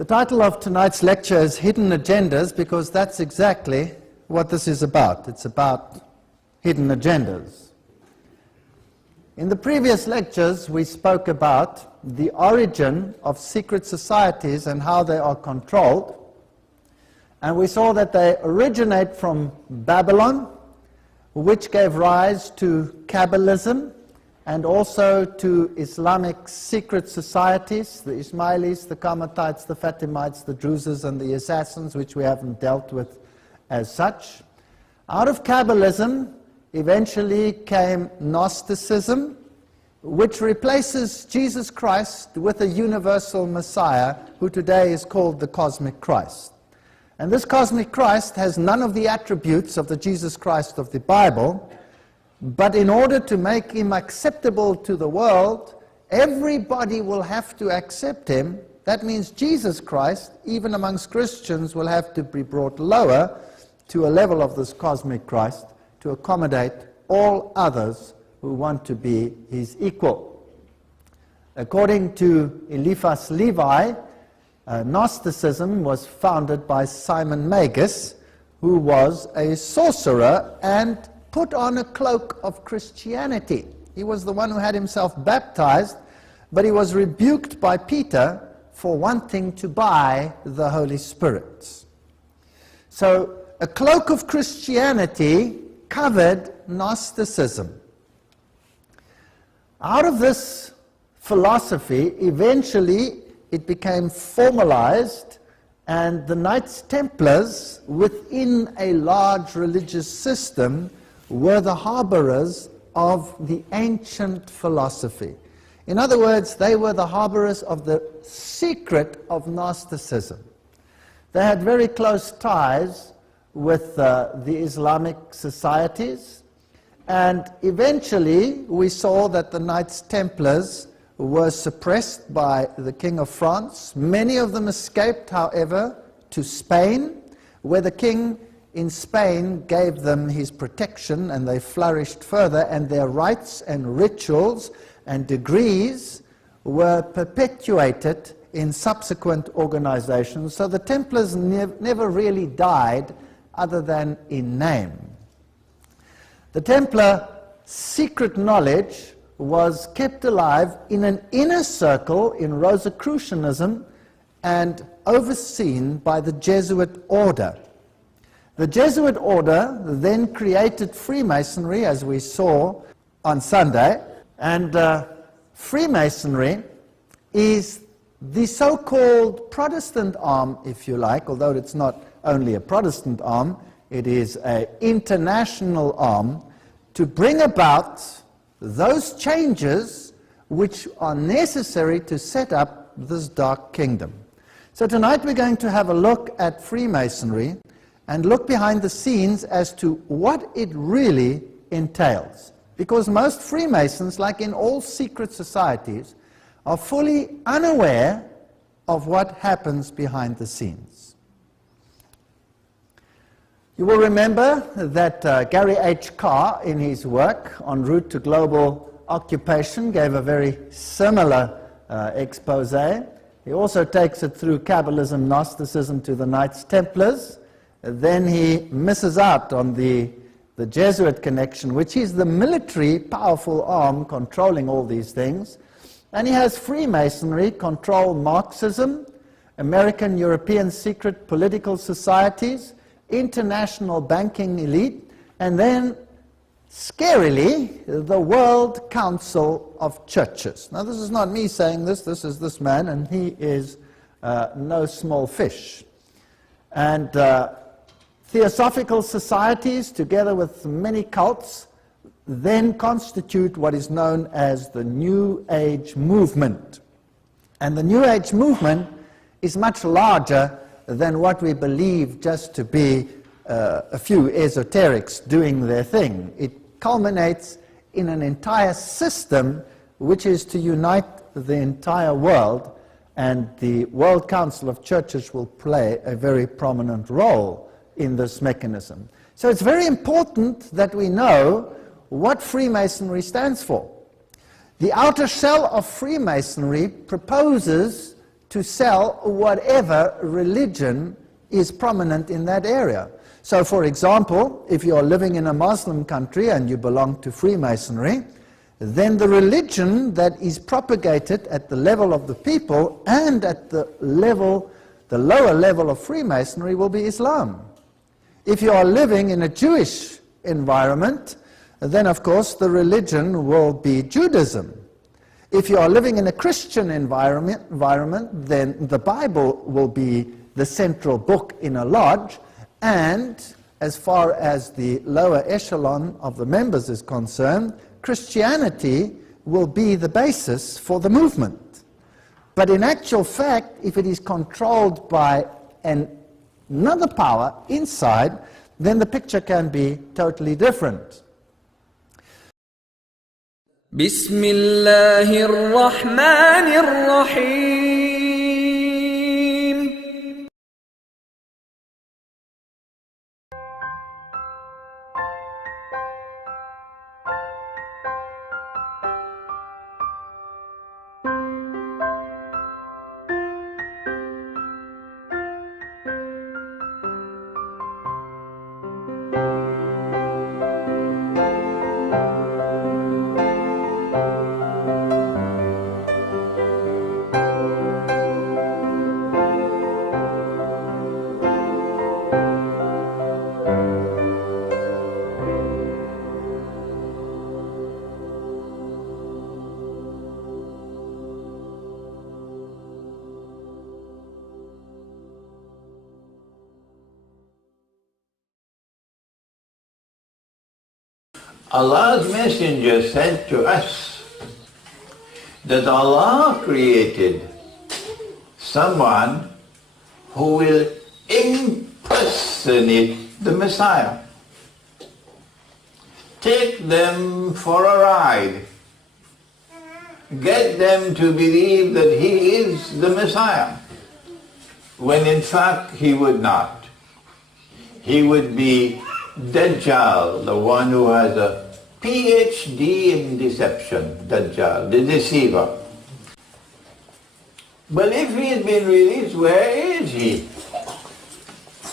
The title of tonight's lecture is Hidden Agendas, because that's exactly what this is about. It's about hidden agendas. In the previous lectures, we spoke about the origin of secret societies and how they are controlled. And we saw that they originate from Babylon, which gave rise to Kabbalism and also to Islamic secret societies, the Ismailis, the Qarmatites, the Fatimites, the Druzes, and the Assassins, which we haven't dealt with as such. Out of Kabbalism eventually came Gnosticism, which replaces Jesus Christ with a universal Messiah, who today is called the Cosmic Christ. And this Cosmic Christ has none of the attributes of the Jesus Christ of the Bible, but in order to make him acceptable to the world, everybody will have to accept him. That means Jesus Christ, even amongst Christians, will have to be brought lower to a level of this Cosmic Christ to accommodate all others who want to be his equal. According to Eliphas Levi, Gnosticism was founded by Simon Magus, who was a sorcerer and put on a cloak of Christianity. He was the one who had himself baptized, but he was rebuked by Peter for wanting to buy the Holy Spirit. So a cloak of Christianity covered Gnosticism. Out of this philosophy, eventually it became formalized, and the Knights Templars, within a large religious system, were the harborers of the ancient philosophy. In other words, they were the harborers of the secret of Gnosticism. They had very close ties with the Islamic societies, and eventually we saw that the Knights Templars were suppressed by the King of France. Many of them escaped, however, to Spain, where the king in Spain gave them his protection, and they flourished further, and their rites and rituals and degrees were perpetuated in subsequent organizations. So the Templars never really died, other than in name. The Templar secret knowledge was kept alive in an inner circle in Rosicrucianism and overseen by the Jesuit order. The Jesuit order then created Freemasonry, as we saw on Sunday, and Freemasonry is the so-called Protestant arm, if you like, although it's not only a Protestant arm, it is an international arm to bring about those changes which are necessary to set up this dark kingdom. So tonight we're going to have a look at Freemasonry and look behind the scenes as to what it really entails. Because most Freemasons, like in all secret societies, are fully unaware of what happens behind the scenes. You will remember that Gary H. Carr, in his work En Route to Global Occupation, gave a very similar expose. He also takes it through Kabbalism, Gnosticism to the Knights Templars. Then he misses out on the Jesuit connection, which is the military powerful arm controlling all these things. And he has Freemasonry control Marxism, American European secret political societies, international banking elite, and then, scarily, the World Council of Churches. Now, this is not me saying this is this man, and he is no small fish. And theosophical societies, together with many cults, then constitute what is known as the New Age movement. And the New Age movement is much larger than what we believe just to be a few esoterics doing their thing. It culminates in an entire system which is to unite the entire world, and the World Council of Churches will play a very prominent role in this mechanism. So it's very important that we know what Freemasonry stands for. The outer shell of Freemasonry proposes to sell whatever religion is prominent in that area. So, for example, if you're living in a Muslim country and you belong to Freemasonry, then the religion that is propagated at the level of the people and at the lower level of Freemasonry will be Islam. If you are living in a Jewish environment, then of course the religion will be Judaism. If you are living in a Christian environment, then the Bible will be the central book in a lodge, and as far as the lower echelon of the members is concerned, Christianity will be the basis for the movement. But in actual fact, if it is controlled by another power inside, then the picture can be totally different. بسم الله الرحمن الرحيم. Allah's messenger said to us that Allah created someone who will impersonate the Messiah. Take them for a ride. Get them to believe that he is the Messiah, when in fact he would not. He would be Dajjal, the one who has a PhD in deception, Dajjal, the deceiver. But if he has been released, where is he?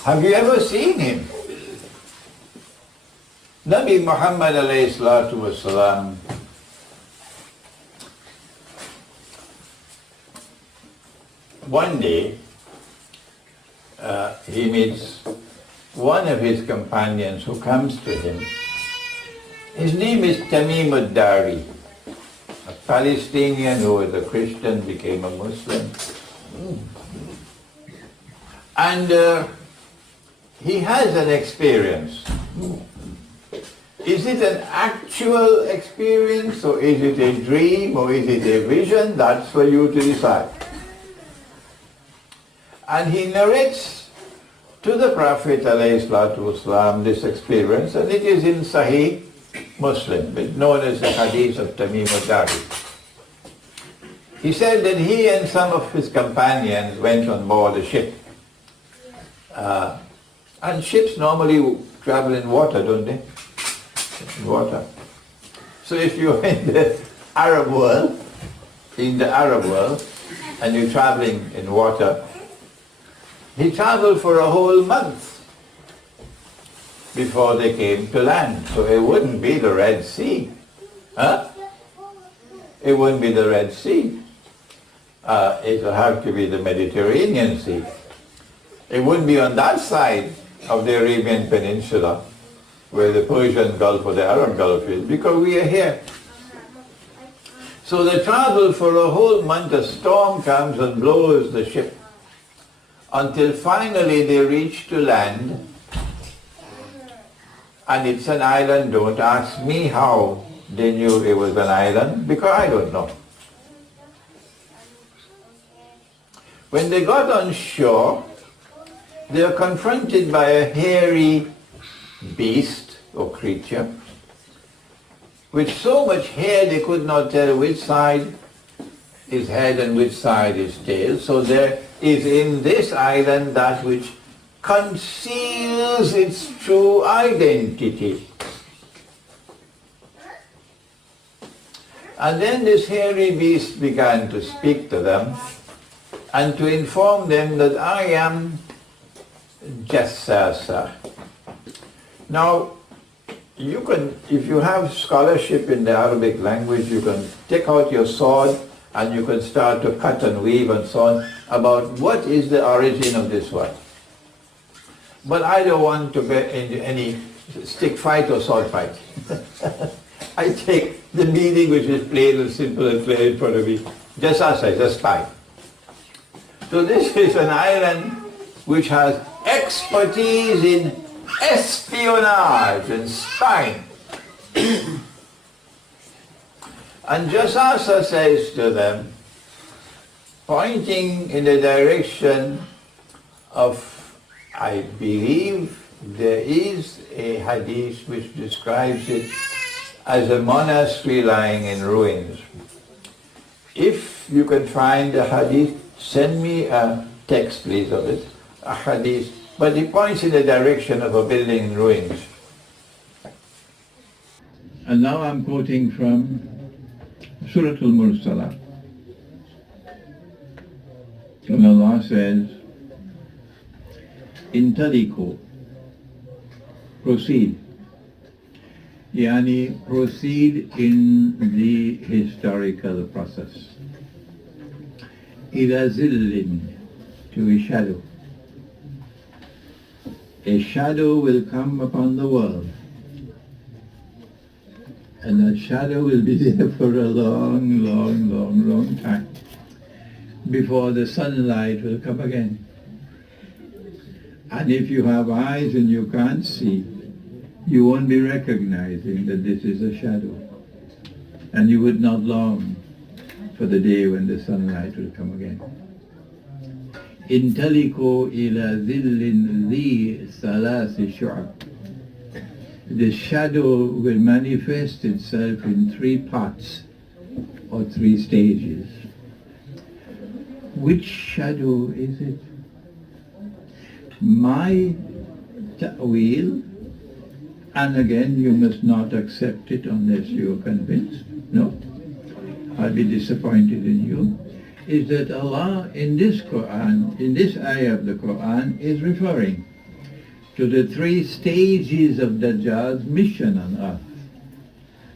Have you ever seen him? Nabi Muhammad alayhi salatu wasalam one day he meets one of his companions who comes to him. His name is Tamim ad-Dari, a Palestinian who was a Christian, became a Muslim. And he has an experience. Is it an actual experience, or is it a dream, or is it a vision? That's for you to decide. And he narrates to the Prophet ﷺ this experience, and it is in Sahih Muslim. It's known as the Hadith of Tamim ad-Dari. He said that he and some of his companions went on board a ship. And ships normally travel in water, don't they? In water. So if you're in the Arab world, and you're traveling in water, he traveled for a whole month before they came to land. So it wouldn't be the Red Sea. Huh? It wouldn't be the Red Sea. It would have to be the Mediterranean Sea. It wouldn't be on that side of the Arabian Peninsula, where the Persian Gulf or the Arab Gulf is, because we are here. So they travel for a whole month. A storm comes and blows the ship, until finally they reach to land, and it's an island. Don't ask me how they knew it was an island, because I don't know. When they got on shore, they are confronted by a hairy beast or creature with so much hair they could not tell which side is head and which side is tail. So there is in this island that which conceals its true identity. And then this hairy beast began to speak to them, and to inform them that I am Jassasa. Now, you can, if you have scholarship in the Arabic language, you can take out your sword and you can start to cut and weave and so on about what is the origin of this word. But I don't want to get into any stick fight or sword fight. I take the meaning which is plain and simple and clear in front of me. Jassasa, just spy. So this is an island which has expertise in espionage and spying. And Jassasa says to them, pointing in the direction of, I believe there is a hadith which describes it as a monastery lying in ruins. If you can find a hadith, send me a text please of it, a hadith, but he points in the direction of a building in ruins. And now I'm quoting from Surah Al-Mursalah. And Allah says, Intaliku, proceed. Yani proceed in the historical process. Ila zillin, to a shadow. A shadow will come upon the world. And that shadow will be there for a long, long, long, long time before the sunlight will come again. And if you have eyes and you can't see, you won't be recognizing that this is a shadow. And you would not long for the day when the sunlight will come again. Intaliko ila zillin li salasi shu'ab. The shadow will manifest itself in 3 parts or 3 stages. Which shadow is it? My ta'wil, and again you must not accept it unless you are convinced. No, I'll be disappointed in you. Is that Allah in this Quran, in this ayah of the Quran, is referring to the 3 stages of Dajjal's mission on earth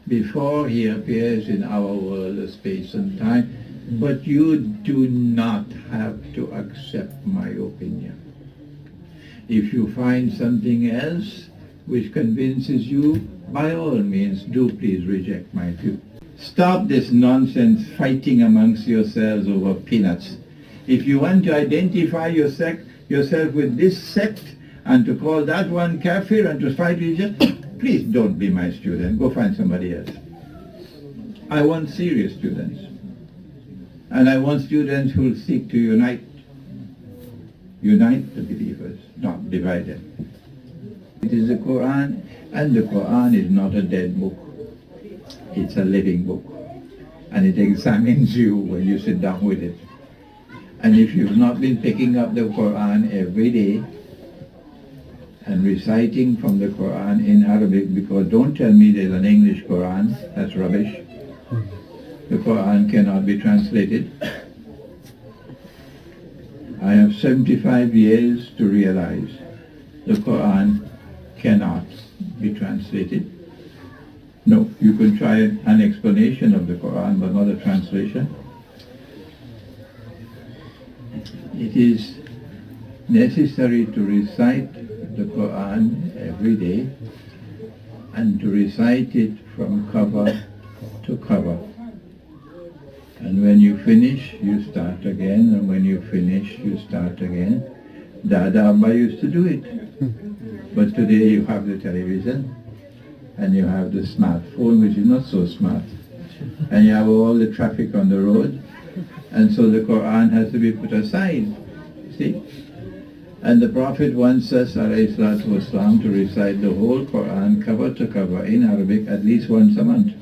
before he appears in our world of space and time. But you do not have to accept my opinion. If you find something else which convinces you, by all means, do please reject my view. Stop this nonsense fighting amongst yourselves over peanuts. If you want to identify yourself with this sect and to call that one kafir and to fight with each other, please don't be my student. Go find somebody else. I want serious students. And I want students who will seek to unite the believers, not divide them. It is the Quran, and the Quran is not a dead book. It's a living book. And it examines you when you sit down with it. And if you've not been picking up the Quran every day and reciting from the Quran in Arabic, because don't tell me there's an English Quran, that's rubbish. The Quran cannot be translated. I have 75 years to realize the Quran cannot be translated. No, you can try an explanation of the Quran, but not a translation. It is necessary to recite the Quran every day and to recite it from cover to cover. And when you finish, you start again, and when you finish, you start again. Dada Abba used to do it. But today you have the television, and you have the smartphone, which is not so smart, and you have all the traffic on the road, and so the Quran has to be put aside, see? And the Prophet wants us, alayhi salatu wasalam, to recite the whole Quran cover to cover in Arabic at least once a month.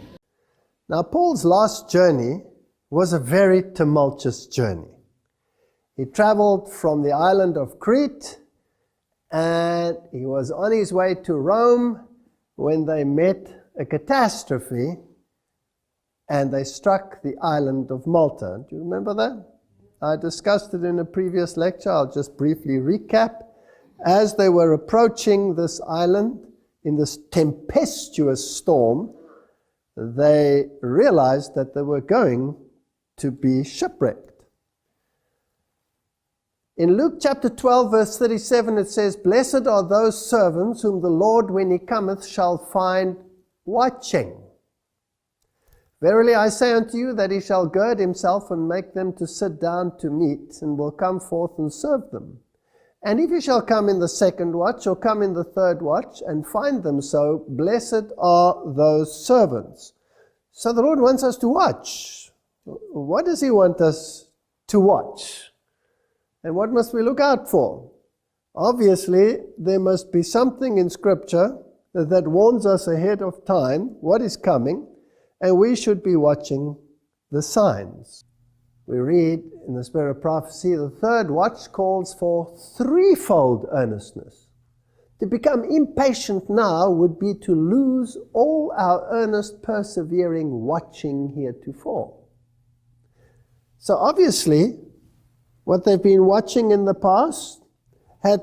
Now, Paul's last journey was a very tumultuous journey. He traveled from the island of Crete, and he was on his way to Rome when they met a catastrophe and they struck the island of Malta. Do you remember that? I discussed it in a previous lecture. I'll just briefly recap. As they were approaching this island in this tempestuous storm, they realized that they were going to be shipwrecked. In Luke chapter 12, verse 37, it says, "Blessed are those servants whom the Lord, when he cometh, shall find watching. Verily I say unto you, that he shall gird himself and make them to sit down to meat, and will come forth and serve them. And if he shall come in the second watch, or come in the third watch, and find them so, blessed are those servants." So the Lord wants us to watch. What does he want us to watch? And what must we look out for? Obviously, there must be something in Scripture that warns us ahead of time what is coming, and we should be watching the signs. We read in the Spirit of Prophecy, the third watch calls for threefold earnestness. To become impatient now would be to lose all our earnest, persevering watching heretofore. So obviously, what they've been watching in the past had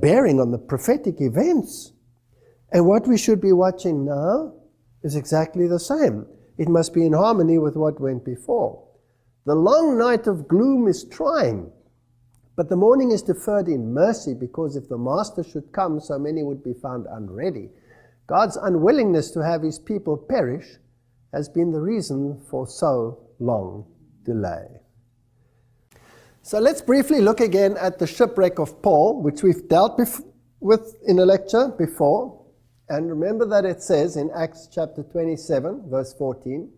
bearing on the prophetic events. And what we should be watching now is exactly the same. It must be in harmony with what went before. The long night of gloom is trying, but the morning is deferred in mercy, because if the Master should come, so many would be found unready. God's unwillingness to have his people perish has been the reason for so long delay. So let's briefly look again at the shipwreck of Paul, which we've dealt with in a lecture before. And remember that it says in Acts chapter 27, verse 14,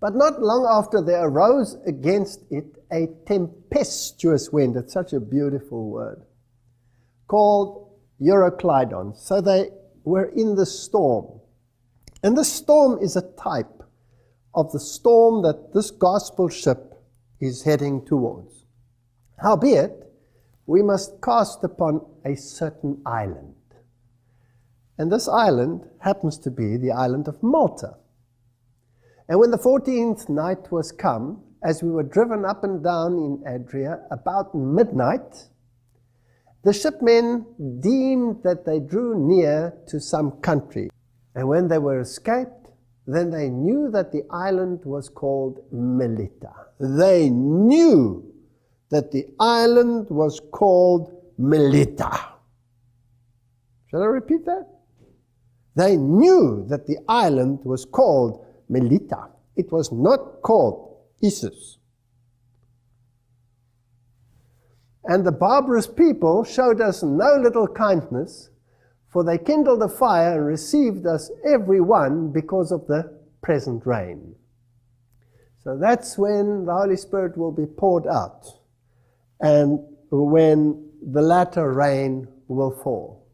"But not long after there arose against it a tempestuous wind." It's such a beautiful word. Called Euroclydon. So they were in the storm. And the storm is a type of the storm that this gospel ship is heading towards. Howbeit, we must cast upon a certain island. And this island happens to be the island of Malta. And when the 14th night was come, as we were driven up and down in Adria about midnight, the shipmen deemed that they drew near to some country. And when they were escaped, then they knew that the island was called Melita. They knew that the island was called Melita. Shall I repeat that? They knew that the island was called Melita. It was not called Issus. And the barbarous people showed us no little kindness, for they kindled a fire and received us every one because of the present rain. So that's when the Holy Spirit will be poured out, and when the latter rain will fall.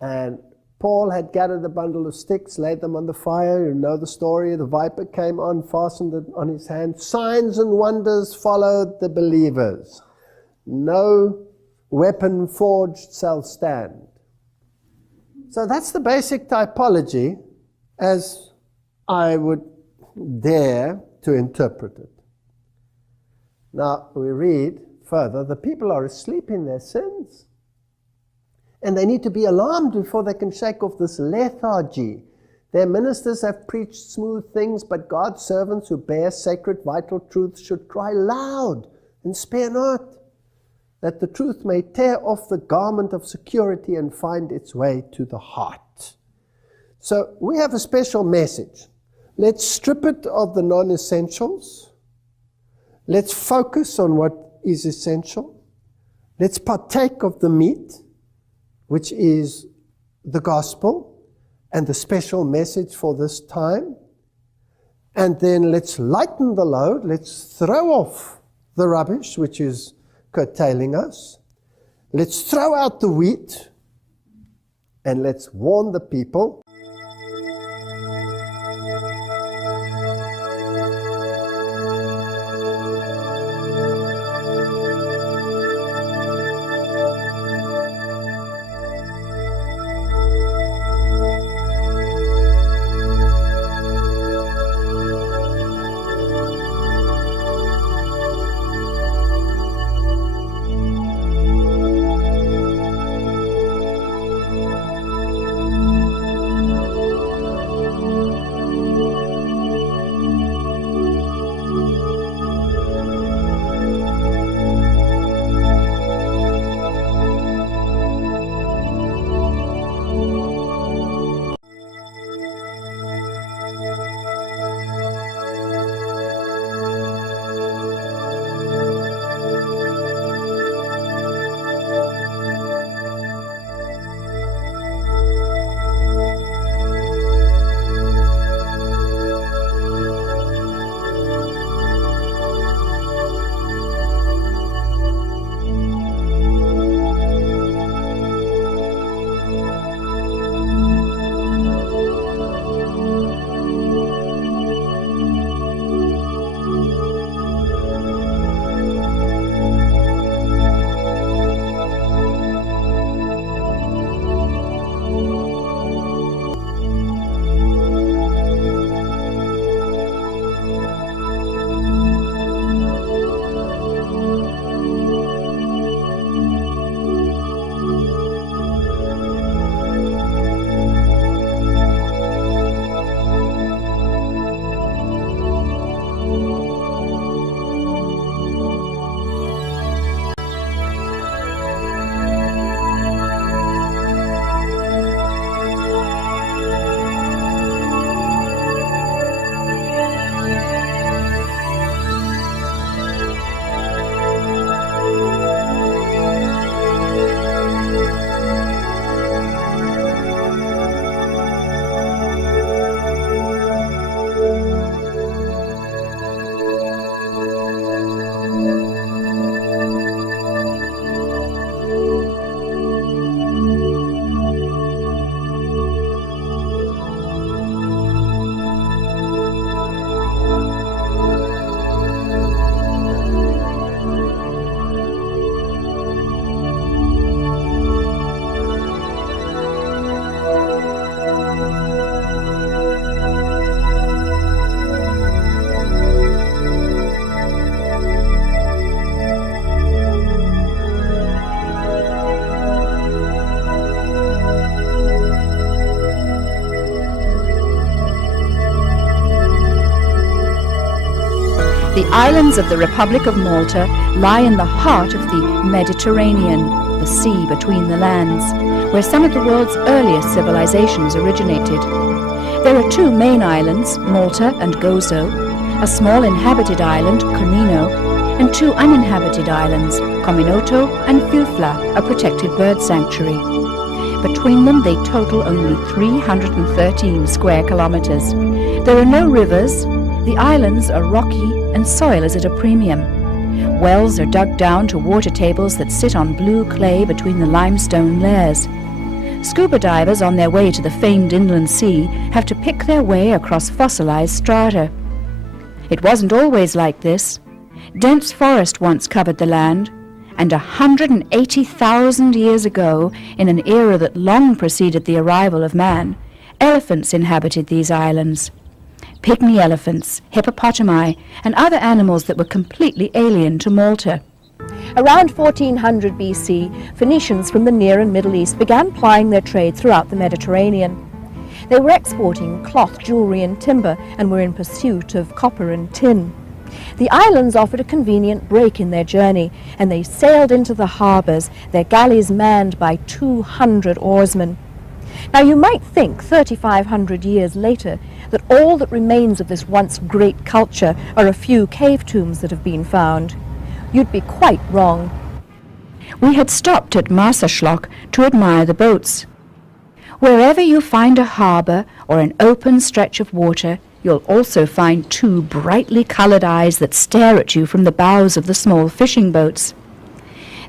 And Paul had gathered a bundle of sticks, laid them on the fire. You know the story. The viper came on, fastened it on his hand. Signs and wonders followed the believers. No weapon forged shall stand. So that's the basic typology as I would dare to interpret it. Now we read further, the people are asleep in their sins. And they need to be alarmed before they can shake off this lethargy. Their ministers have preached smooth things, but God's servants who bear sacred vital truths should cry loud and spare not, that the truth may tear off the garment of security and find its way to the heart. So we have a special message. Let's strip it of the non-essentials. Let's focus on what is essential. Let's partake of the meat, which is the gospel and the special message for this time. And then let's lighten the load. Let's throw off the rubbish, which is curtailing us. Let's throw out the wheat, and let's warn the people. The islands of the Republic of Malta lie in the heart of the Mediterranean, the sea between the lands, where some of the world's earliest civilizations originated. There are two main islands, Malta and Gozo, a small inhabited island, Comino, and two uninhabited islands, Cominoto and Filfla, a protected bird sanctuary. Between them they total only 313 square kilometers. There are no rivers, the islands are rocky and soil is at a premium. Wells are dug down to water tables that sit on blue clay between the limestone layers. Scuba divers on their way to the famed inland sea have to pick their way across fossilized strata. It wasn't always like this. Dense forest once covered the land, and 180,000 years ago, in an era that long preceded the arrival of man, elephants inhabited these islands. Pygmy elephants, hippopotami, and other animals that were completely alien to Malta. Around 1400 BC, Phoenicians from the Near and Middle East began plying their trade throughout the Mediterranean. They were exporting cloth, jewelry, and timber, and were in pursuit of copper and tin. The islands offered a convenient break in their journey, and they sailed into the harbours, their galleys manned by 200 oarsmen. Now you might think 3,500 years later that all that remains of this once great culture are a few cave tombs that have been found. You'd be quite wrong. We had stopped at Marsaschlock to admire the boats. Wherever you find a harbour or an open stretch of water, you'll also find two brightly coloured eyes that stare at you from the bows of the small fishing boats.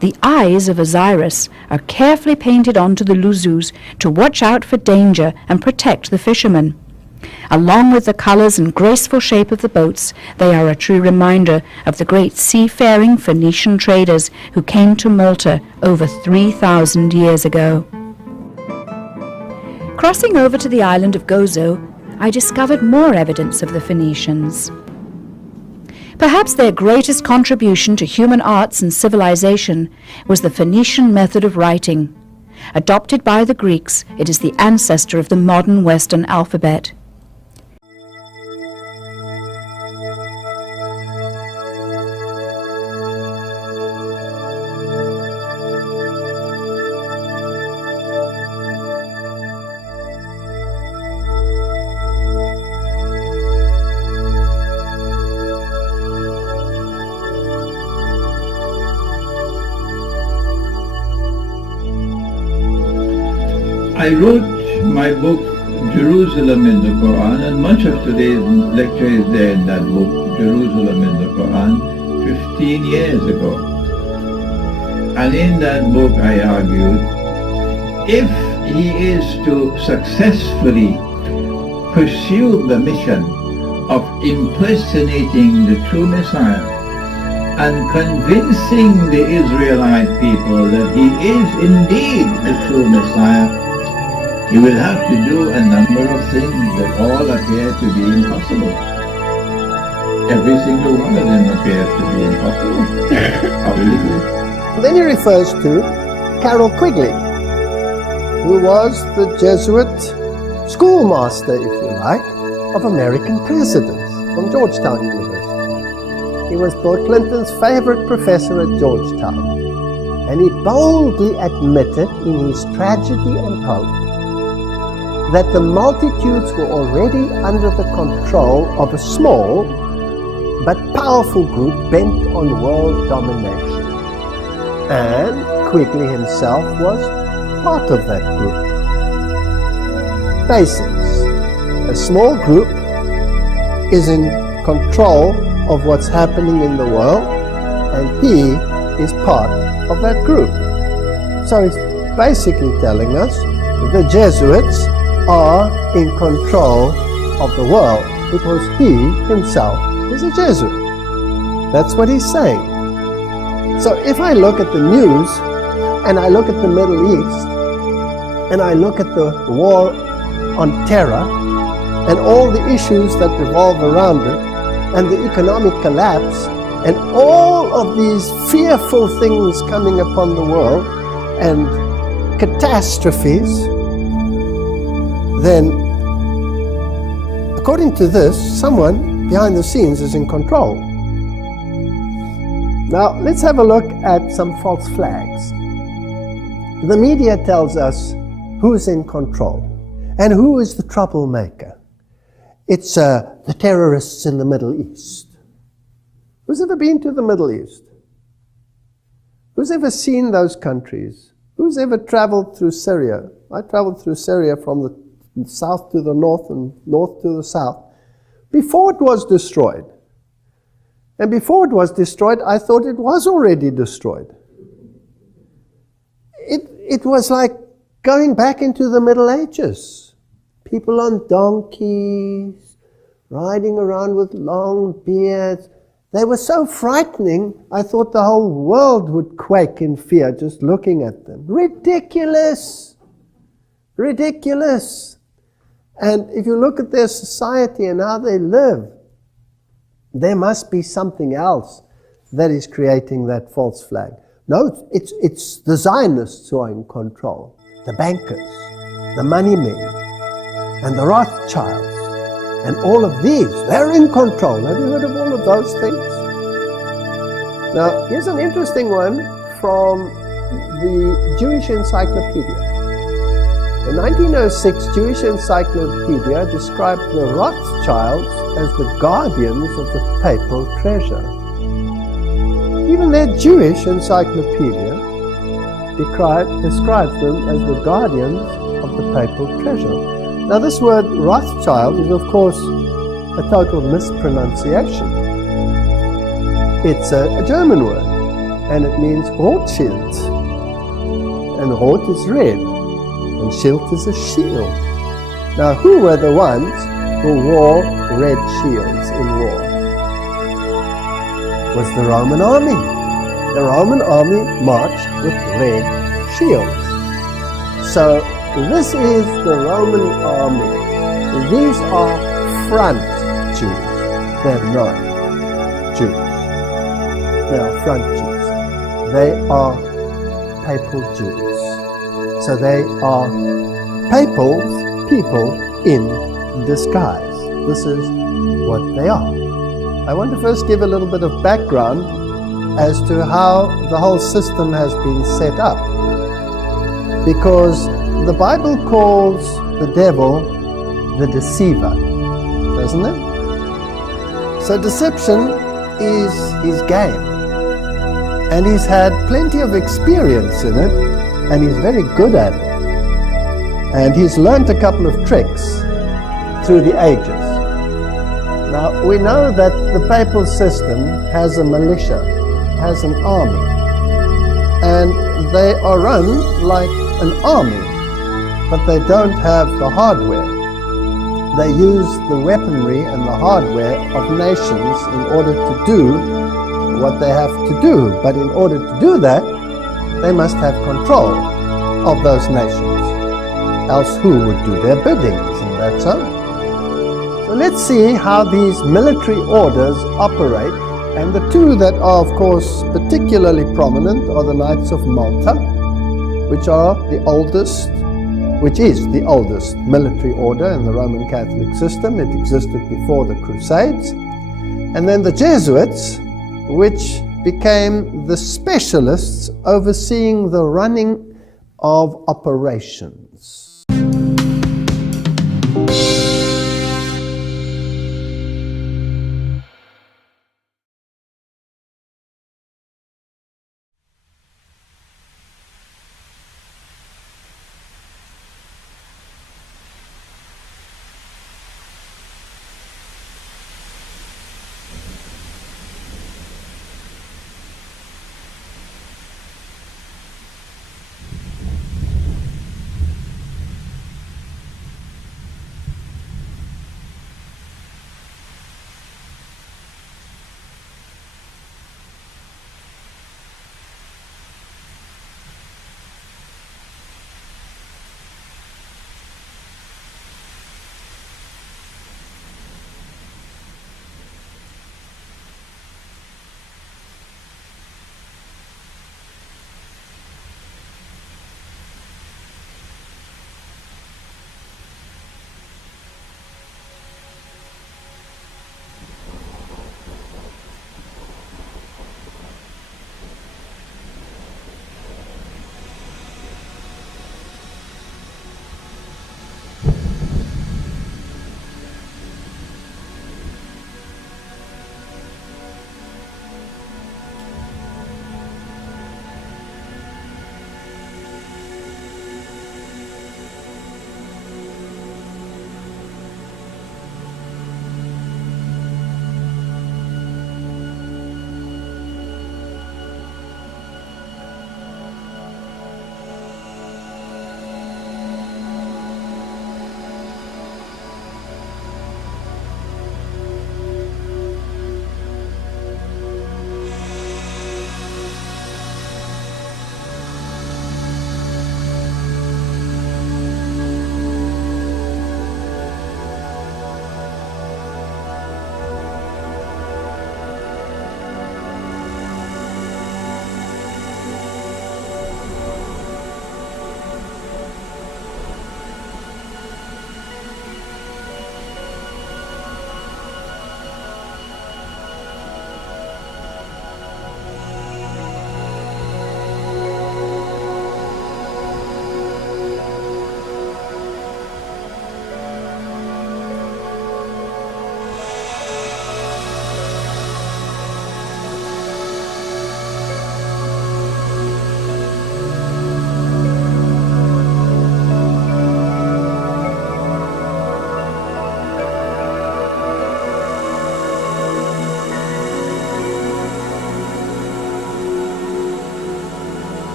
The eyes of Osiris are carefully painted onto the luzus to watch out for danger and protect the fishermen. Along with the colours and graceful shape of the boats, they are a true reminder of the great seafaring Phoenician traders who came to Malta over 3,000 years ago. Crossing over to the island of Gozo, I discovered more evidence of the Phoenicians. Perhaps their greatest contribution to human arts and civilization was the Phoenician method of writing. Adopted by the Greeks, it is the ancestor of the modern Western alphabet. I wrote my book Jerusalem in the Quran, and much of today's lecture is there in that book, Jerusalem in the Quran, 15 years ago. And in that book I argued, if he is to successfully pursue the mission of impersonating the true Messiah and convincing the Israelite people that he is indeed the true Messiah, he will have to do a number of things that all appear to be impossible. Every single one of them appears to be impossible. How will he do it? Then he refers to Carroll Quigley, who was the Jesuit schoolmaster, if you like, of American presidents from Georgetown University. He was Bill Clinton's favorite professor at Georgetown, and he boldly admitted in his Tragedy and Hope that the multitudes were already under the control of a small but powerful group bent on world domination. And Quigley himself was part of that group. Basics. A small group is in control of what's happening in the world, and he is part of that group. So he's basically telling us the Jesuits are in control of the world because he himself is a Jesuit. That's what he's saying. So if I look at the news and I look at the Middle East and I look at the war on terror and all the issues that revolve around it and the economic collapse and all of these fearful things coming upon the world and catastrophes, then, according to this, someone behind the scenes is in control. Now, let's have a look at some false flags. The media tells us who's in control and who is the troublemaker. It's the terrorists in the Middle East. Who's ever been to the Middle East? Who's ever seen those countries? Who's ever traveled through Syria? I traveled through Syria from the south to the north and north to the south before it was destroyed. And before it was destroyed, I thought it was already destroyed. It was like going back into the Middle Ages. People on donkeys, riding around with long beards. They were so frightening, I thought the whole world would quake in fear just looking at them. Ridiculous! Ridiculous! And if you look at their society and how they live, there must be something else that is creating that false flag. No, it's the Zionists who are in control. The bankers, the money men, and the Rothschilds. And all of these, they're in control. Have you heard of all of those things? Now, here's an interesting one from the Jewish Encyclopedia. The 1906 Jewish Encyclopedia described the Rothschilds as the guardians of the papal treasure. Even their Jewish encyclopedia describes them as the guardians of the papal treasure. Now, this word Rothschild is, of course, a total mispronunciation. It's a German word, and it means Rothschild. And Roth is red, and Schild is a shield. Now, who were the ones who wore red shields in war? It was the Roman army. The Roman army marched with red shields. So, this is the Roman army. These are front Jews. They're not Jews. They are front Jews. They are papal Jews. So they are people in disguise. This is what they are. I want to first give a little bit of background as to how the whole system has been set up. Because the Bible calls the devil the deceiver, doesn't it? So deception is his game. And he's had plenty of experience in it, and he's very good at it. And he's learned a couple of tricks through the ages. Now, we know that the papal system has a militia, has an army, and they are run like an army, but they don't have the hardware. They use the weaponry and the hardware of nations in order to do what they have to do. But in order to do that, they must have control of those nations. Else who would do their bidding? Isn't that so? So let's see how these military orders operate. And the two that are, of course, particularly prominent are the Knights of Malta, which is the oldest military order in the Roman Catholic system. It existed before the Crusades. And then the Jesuits, which became the specialists overseeing the running of operations.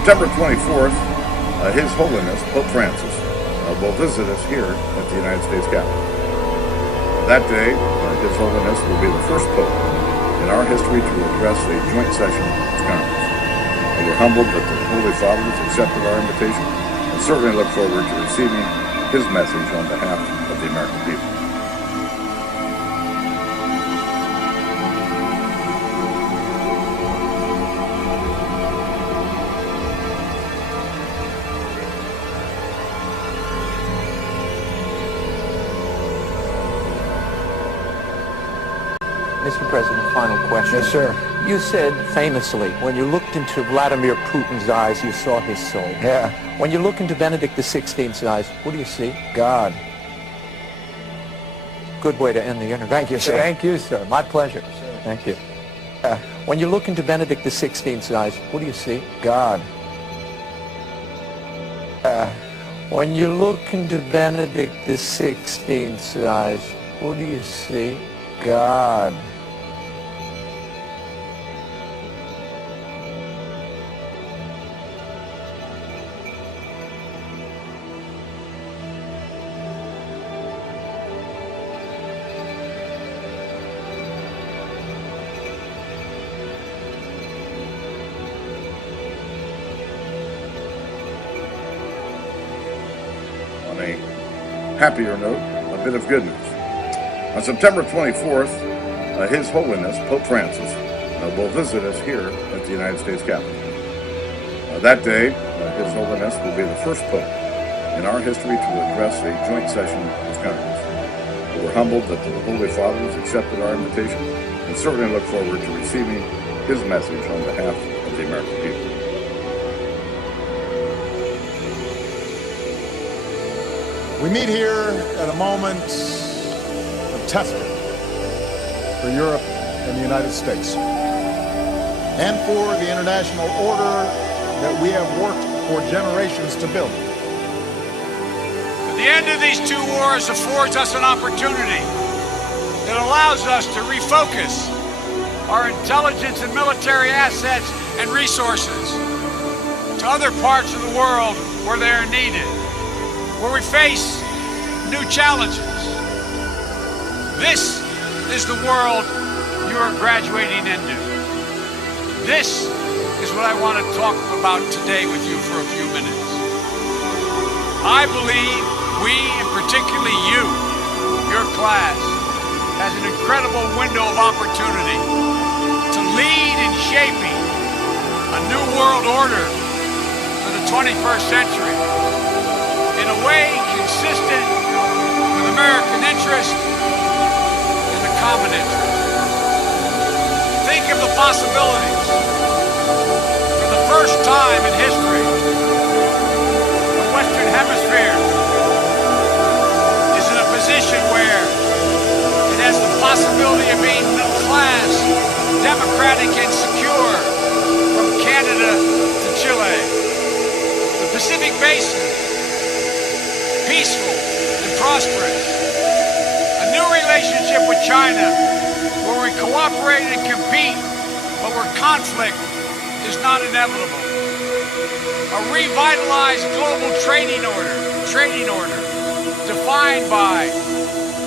September 24th, His Holiness Pope Francis will visit us here at the United States Capitol. That day, His Holiness will be the first Pope in our history to address a joint session of Congress. We're humbled that the Holy Father has accepted our invitation and certainly look forward to receiving his message on behalf of the American people. Mr. President, final question. Yes, sir. You said famously, when you looked into Vladimir Putin's eyes, you saw his soul. Yeah. When you look into Benedict XVI's eyes, what do you see? God. Good way to end the interview. Thank you, sir. Thank you, sir. My pleasure. Thank you. When you look into Benedict XVI's eyes, what do you see? God. When you look into Benedict XVI's eyes, what do you see? God. On a happier note, a bit of good news. On September 24th, His Holiness Pope Francis will visit us here at the United States Capitol. That day, His Holiness will be the first Pope in our history to address a joint session of Congress. We're humbled that the Holy Father has accepted our invitation and certainly look forward to receiving his message on behalf of the American people. We meet here at a moment of testing for Europe and the United States, and for the international order that we have worked for generations to build. The end of these two wars affords us an opportunity that allows us to refocus our intelligence and military assets and resources to other parts of the world where they are needed, where we face new challenges. This is the world you are graduating into. This is what I want to talk about today with you for a few minutes. I believe we, and particularly you, your class, has an incredible window of opportunity to lead in shaping a new world order for the 21st century in a way consistent with American interest and the common interest. Think of the possibilities. For the first time in history, the Western Hemisphere is in a position where it has the possibility of being middle class, democratic and secure, from Canada to Chile. The Pacific Basin, peaceful and prosperous. A new relationship with China, where we cooperate and compete, but where conflict is not inevitable. A revitalized global trading order defined by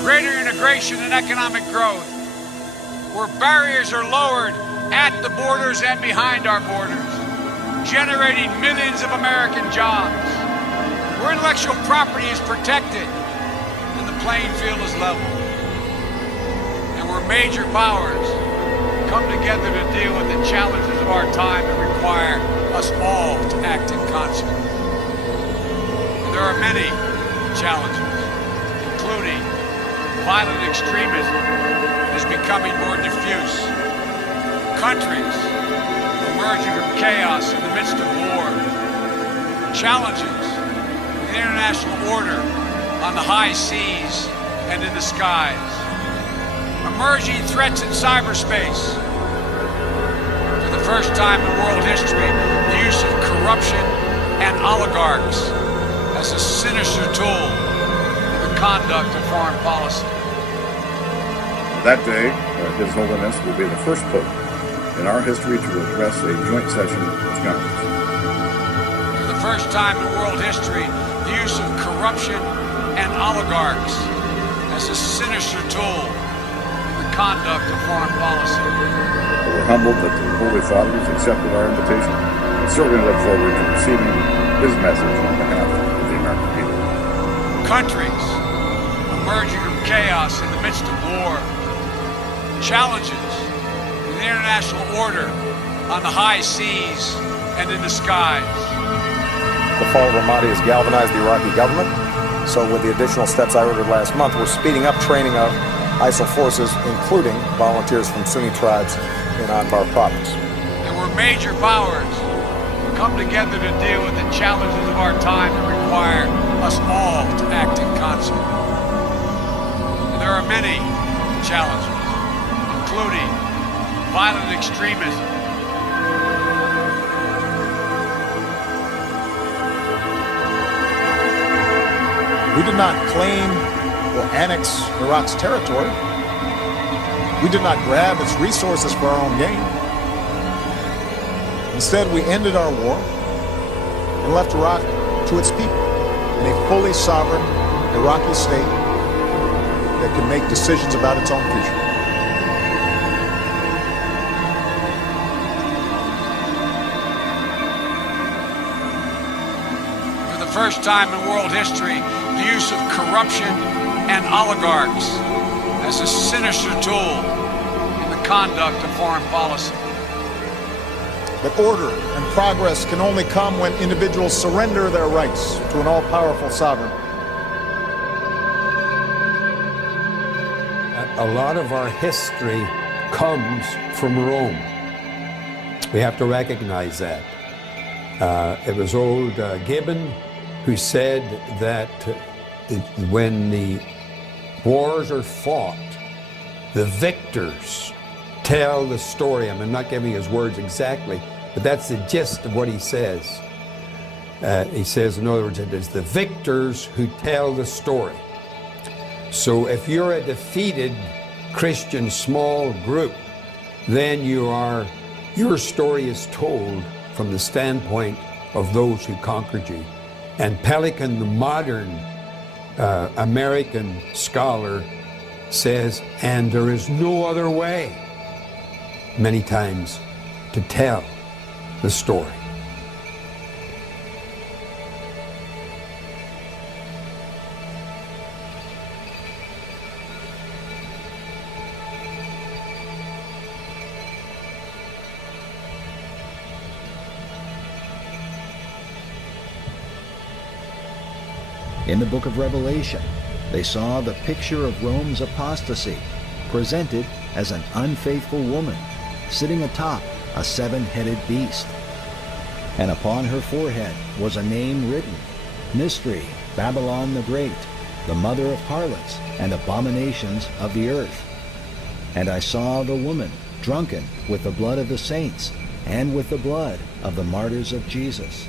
greater integration and economic growth, where barriers are lowered at the borders and behind our borders, generating millions of American jobs, where intellectual property is protected and the playing field is level, and where major powers come together to deal with the challenges of our time and require us all to act in concert. And there are many challenges, including violent extremism is becoming more diffuse, countries emerging from chaos in the midst of war, challenges with the international order on the high seas and in the skies, emerging threats in cyberspace. For the first time in world history, the use of corruption and oligarchs as a sinister tool in the conduct of foreign policy. That day, His Holiness will be the first Pope in our history to address a joint session of Congress. first time in world history, the use of corruption and oligarchs as a sinister tool in the conduct of foreign policy. We're humbled that the Holy Father has accepted our invitation and certainly look forward to receiving his message on behalf of the American people. Countries emerging from chaos in the midst of war, challenges in the international order on the high seas and in the skies. The fall of Ramadi has galvanized the Iraqi government. So with the additional steps I ordered last month, we're speeding up training of ISIL forces, including volunteers from Sunni tribes in Anbar province. There were major powers who come together to deal with the challenges of our time that require us all to act in concert. And there are many challenges, including violent extremism, We did not claim or annex Iraq's territory. We did not grab its resources for our own gain. Instead, we ended our war and left Iraq to its people in a fully sovereign Iraqi state that can make decisions about its own future. For the first time in world history, the use of corruption and oligarchs as a sinister tool in the conduct of foreign policy. But order and progress can only come when individuals surrender their rights to an all-powerful sovereign. A lot of our history comes from Rome. We have to recognize that. It was old Gibbon who said that when the wars are fought, the victors tell the story. I'm not giving his words exactly, but that's the gist of what he says. He says, in other words, it is the victors who tell the story. So if you're a defeated Christian small group, then your story is told from the standpoint of those who conquered you. And Pelikan, the modern American scholar, says, and there is no other way, many times, to tell the story. In the book of Revelation, they saw the picture of Rome's apostasy, presented as an unfaithful woman, sitting atop a seven-headed beast. And upon her forehead was a name written, Mystery, Babylon the Great, the mother of harlots and abominations of the earth. And I saw the woman drunken with the blood of the saints and with the blood of the martyrs of Jesus.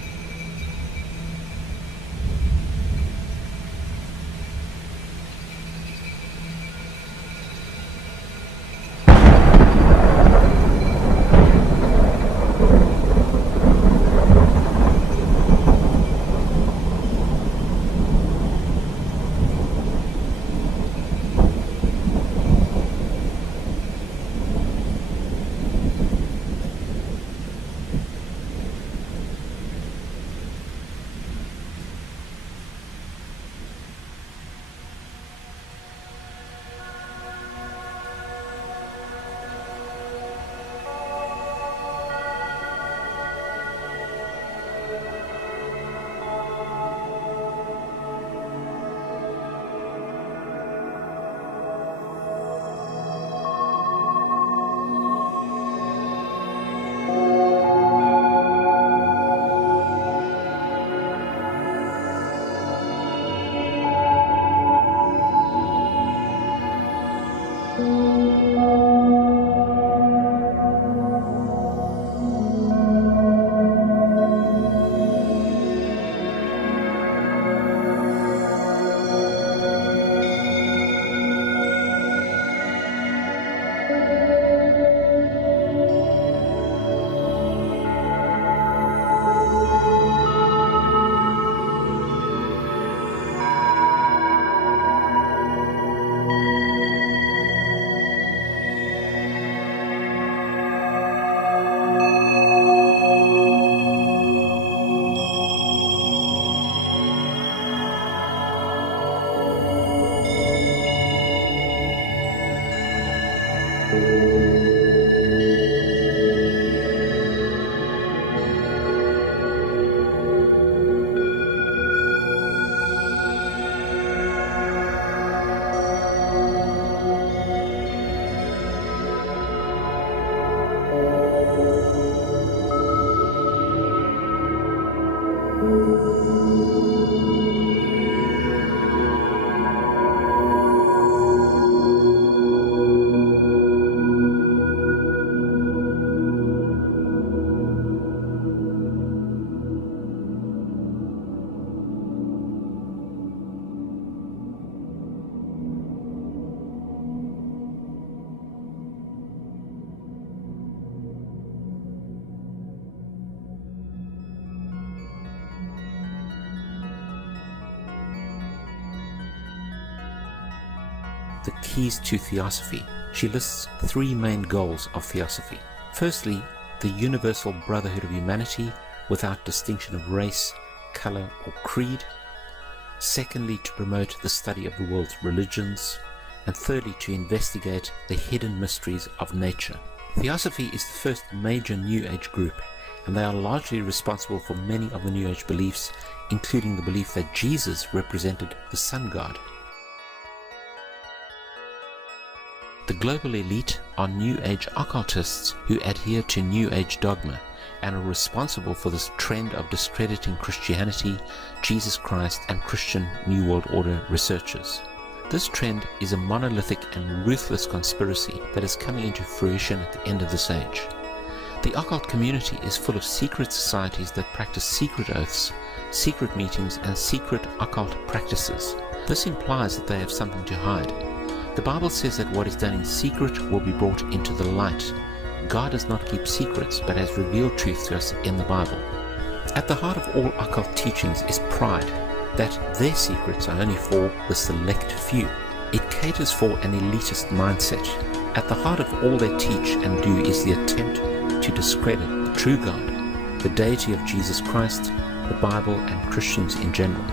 The keys to theosophy. She lists three main goals of theosophy. Firstly, the universal brotherhood of humanity without distinction of race, color, or creed. Secondly, to promote the study of the world's religions. And thirdly, to investigate the hidden mysteries of nature. Theosophy is the first major New Age group, and they are largely responsible for many of the New Age beliefs, including the belief that Jesus represented the sun god. The global elite are New Age occultists who adhere to New Age dogma and are responsible for this trend of discrediting Christianity, Jesus Christ, and Christian New World Order researchers. This trend is a monolithic and ruthless conspiracy that is coming into fruition at the end of this age. The occult community is full of secret societies that practice secret oaths, secret meetings, and secret occult practices. This implies that they have something to hide. The Bible says that what is done in secret will be brought into the light. God does not keep secrets, but has revealed truth to us in the Bible. At the heart of all occult teachings is pride, that their secrets are only for the select few. It caters for an elitist mindset. At the heart of all they teach and do is the attempt to discredit the true God, the deity of Jesus Christ, the Bible, and Christians in general.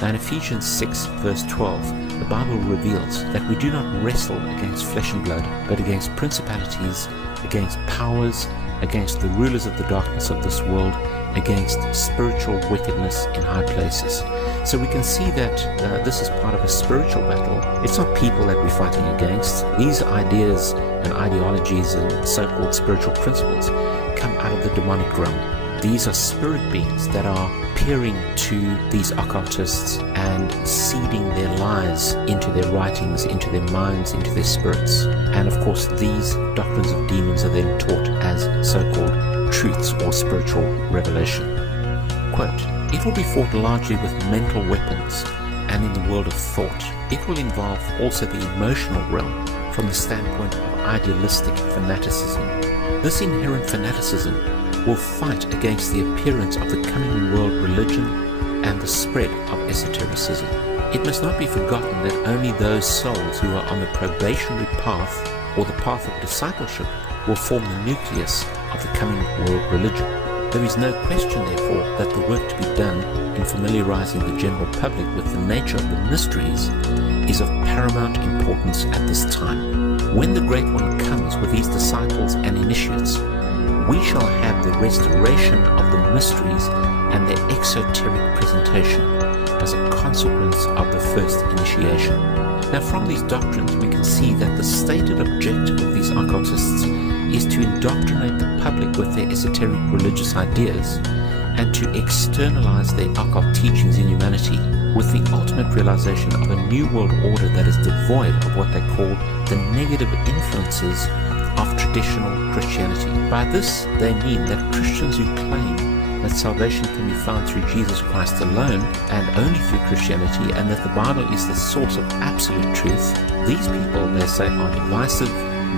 Now in Ephesians 6 verse 12, the Bible reveals that we do not wrestle against flesh and blood, but against principalities, against powers, against the rulers of the darkness of this world, against spiritual wickedness in high places. So we can see that this is part of a spiritual battle. It's not people that we're fighting against. These ideas and ideologies and so-called spiritual principles come out of the demonic realm. These are spirit beings that are peering to these occultists and seeding their lies into their writings, into their minds, into their spirits. And of course, these doctrines of demons are then taught as so-called truths or spiritual revelation. Quote, "It will be fought largely with mental weapons and in the world of thought. It will involve also the emotional realm from the standpoint of idealistic fanaticism. This inherent fanaticism will fight against the appearance of the coming world religion and the spread of esotericism. It must not be forgotten that only those souls who are on the probationary path or the path of discipleship will form the nucleus of the coming world religion. There is no question, therefore, that the work to be done in familiarizing the general public with the nature of the mysteries is of paramount importance at this time. When the Great One comes with his disciples and initiates, we shall have the restoration of the mysteries and their exoteric presentation as a consequence of the first initiation." Now from these doctrines we can see that the stated objective of these occultists is to indoctrinate the public with their esoteric religious ideas and to externalize their occult teachings in humanity with the ultimate realization of a new world order that is devoid of what they call the negative influences of traditional Christianity. By this, they mean that Christians who claim that salvation can be found through Jesus Christ alone and only through Christianity, and that the Bible is the source of absolute truth, these people, they say, are divisive,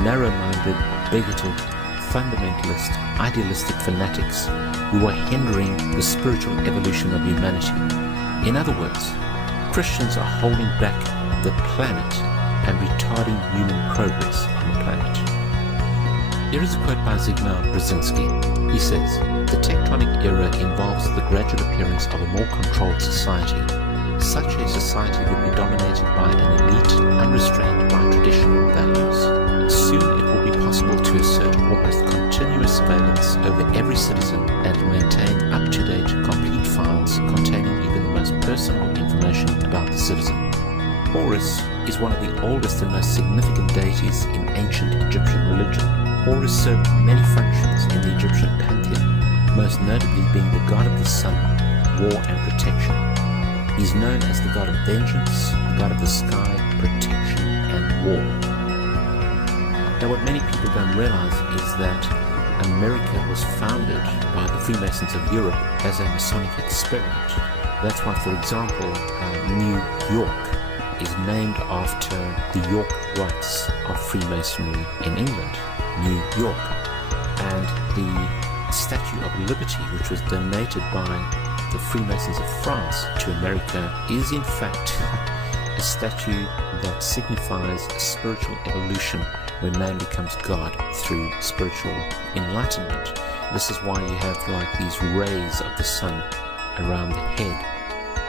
narrow-minded, bigoted, fundamentalist, idealistic fanatics who are hindering the spiritual evolution of humanity. In other words, Christians are holding back the planet and retarding human progress on the planet. Here is a quote by Zygmunt Brzezinski. He says, "The tectonic era involves the gradual appearance of a more controlled society. Such a society would be dominated by an elite unrestrained by traditional values. Soon it will be Horus is one of the oldest and most significant deities in ancient Egyptian religion. Horus served many functions in the Egyptian pantheon, most notably being the god of the sun, war and protection. He's known as the god of vengeance, the god of the sky, protection and war. Now what many people don't realize is that America was founded by the Freemasons of Europe as a Masonic experiment. That's why, for example, New York is named after the York Rites of Freemasonry in England, New York. And the Statue of Liberty, which was donated by the Freemasons of France to America, is in fact a statue that signifies a spiritual evolution where man becomes God through spiritual enlightenment. This is why you have like these rays of the sun around the head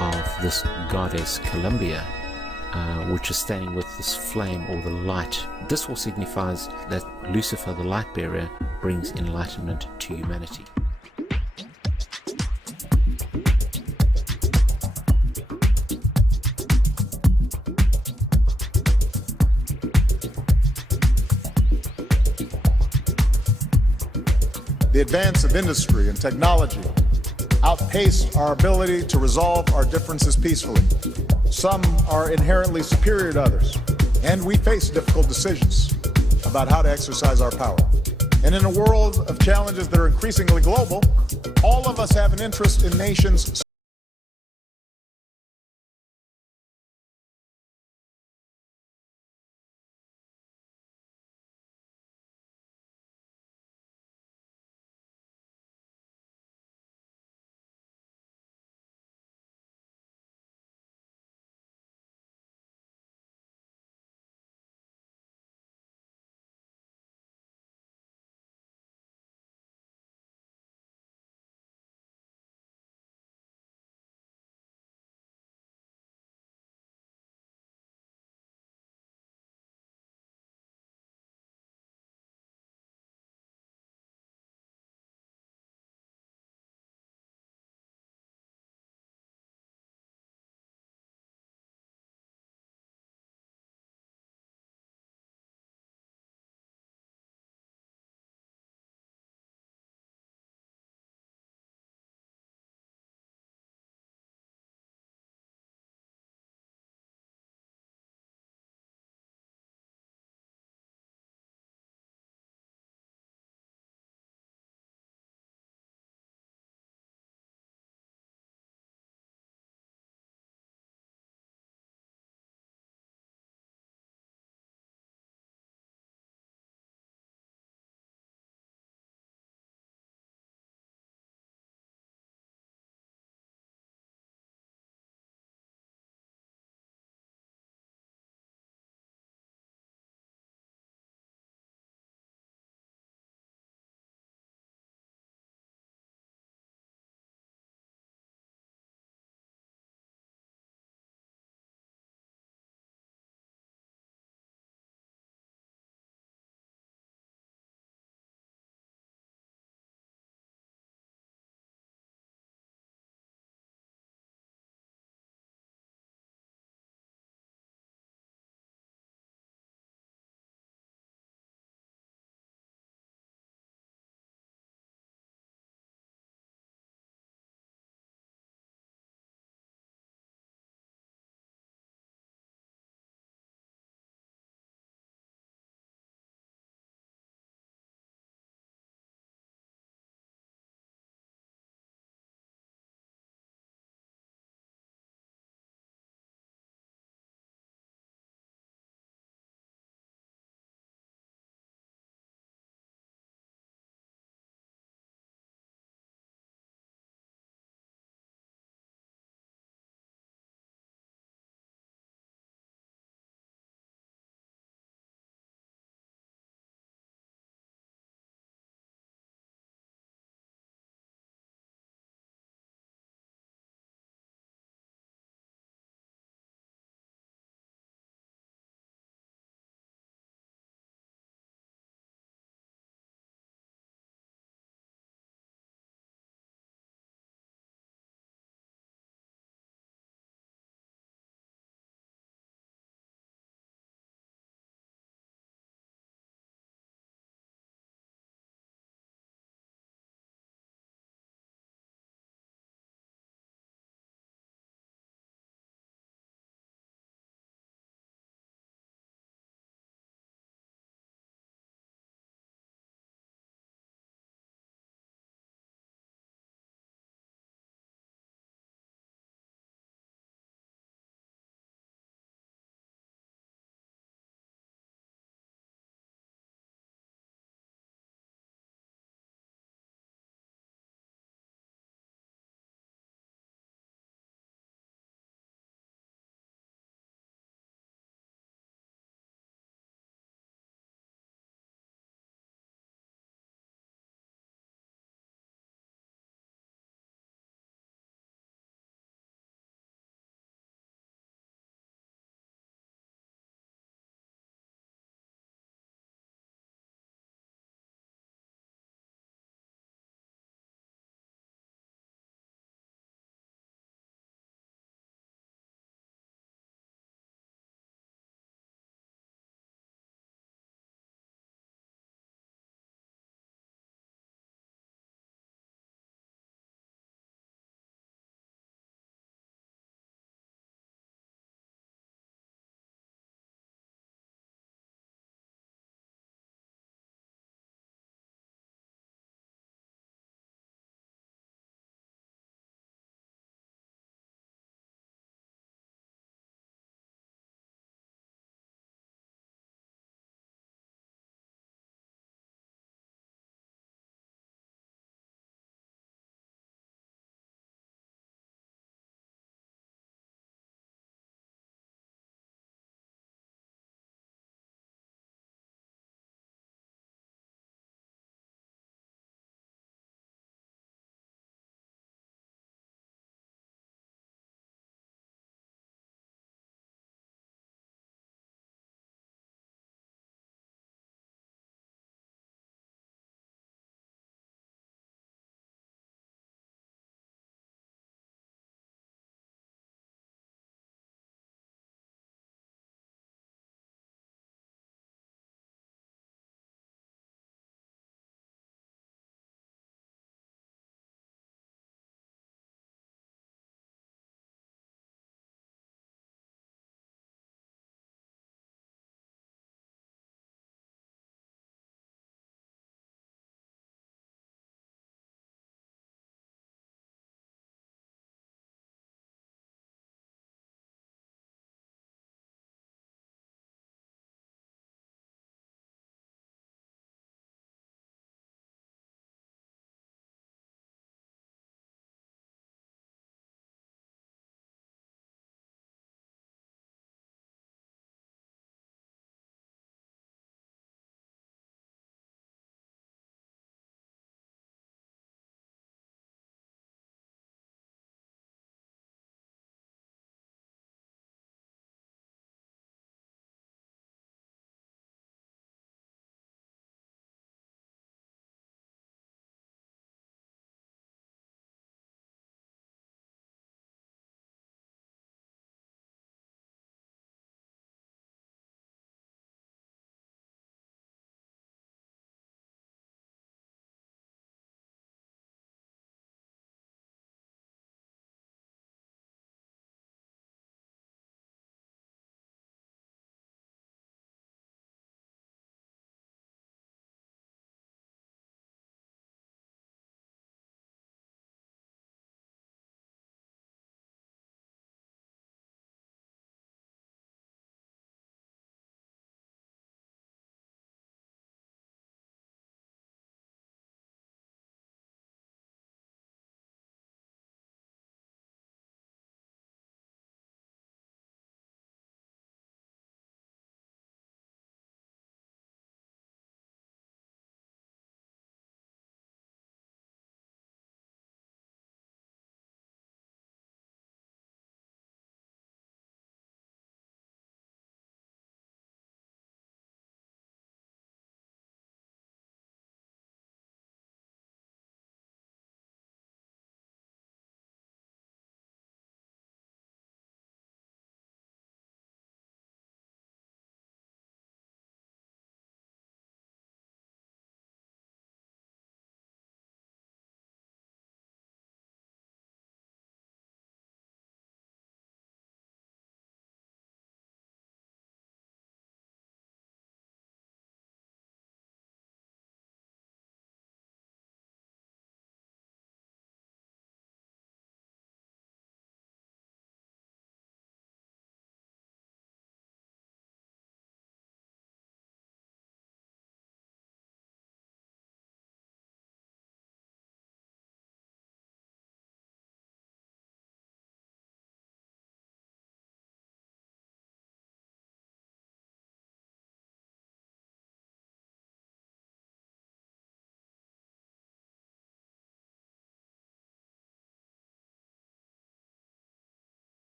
of this goddess Columbia, which is standing with this flame or the light. This all signifies that Lucifer, the light bearer, brings enlightenment to humanity. The advance of industry and technology outpace our ability to resolve our differences peacefully. Some are inherently superior to others, and we face difficult decisions about how to exercise our power. And in a world of challenges that are increasingly global, all of us have an interest in nations